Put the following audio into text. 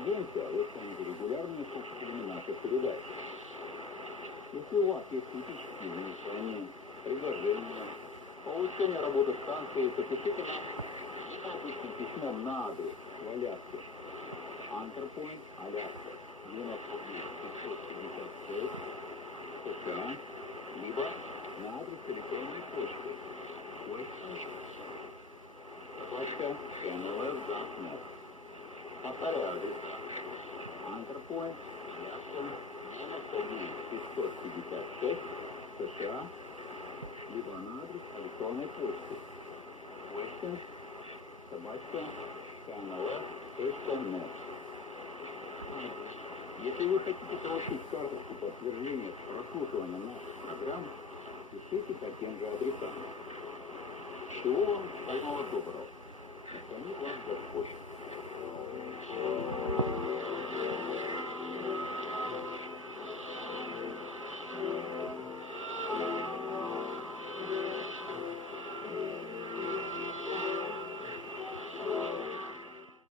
Тенденция, вы станете регулярными слушателями наших передач. Если у вас есть критические замечания, предложения, улучшение работы станции, то пишите нам обычным письмом на адрес в Аляске. Антерпойнт, Аляска, 99556, США, либо на адрес электронной почты @nls.net. Повторяю адреса. Антерпойнт, Аляска, 99556, США, либо на адрес электронной почты questions@nls.net. Если вы хотите получить карточку подтверждения прослушивания наших программ, пишите по тем же адресам. Всего вам самого доброго.